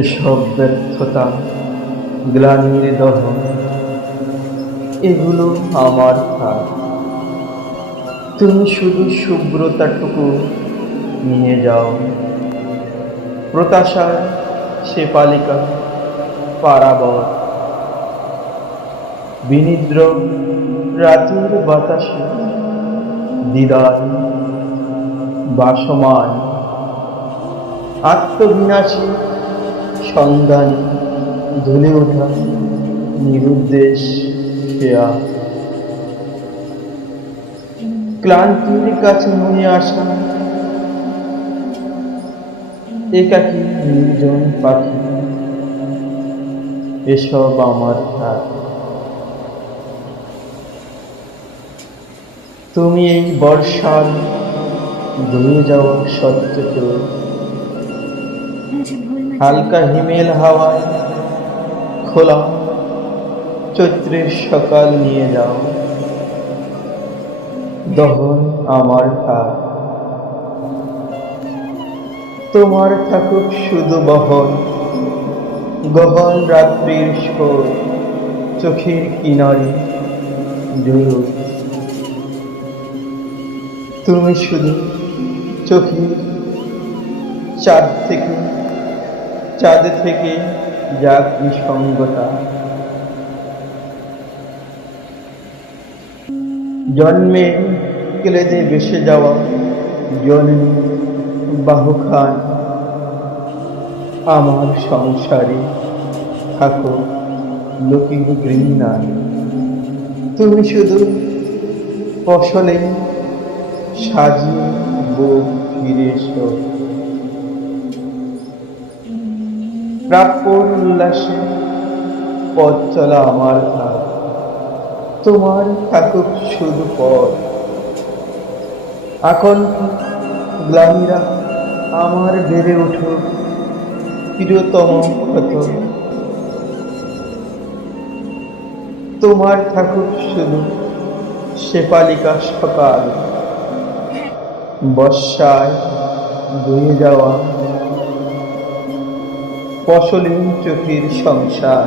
এসব ব্যর্থতা, গ্লানির দহন, এগুলো আমার থাক। তুমি শুধু শুভ্রতাটুকু নিয়ে যাও। প্রত্যাশার সে পালিকা পারাবর, বিনিদ্র রাতের বাতাসে দিদার বাসমান, আত্মবিনাশী সন্ধানে ধুলে ওঠা নিরুদ্দেশ খেয়া, ক্লান্তির কাছে মনে আসা একাকী নির্জন পাখি, এসব আমার থাক। তুমি এই বর্ষার বয়ে যাওয়া সত্যত হালকা হিমেল হাওয়ায় খোলা চৈত্রের সকাল নিয়ে যাও। দহন আমার থাক, তোমার থাকুক শুধু বহন। গহন রাত্রির স্রোত চোখের কিনারে জুড়ুক। তুমি শুধু চোখের চাঁদ থেকে যাক নিঃসঙ্গতা। জন্মের কেলেদে ভেসে যাওয়া জননী বাহুখান, আমার সংসারে থাকো লোকের ঘৃণায়। তুমি শুধু ফসলে সাজিয়ে বুক ফিরে এসো। প্রাপ্য উল্লাসে পথ চলা আমার থাক, তোমার থাকুক শুধু পথ। আকণ্ঠ গ্লানিরা আমার বেড়ে উঠুক প্রিয়তম ক্ষত। তোমার থাকুক শুধু শেফালিকা সকাল, বর্ষায় বয়ে যাওয়া ফসলের চোখের সংসার।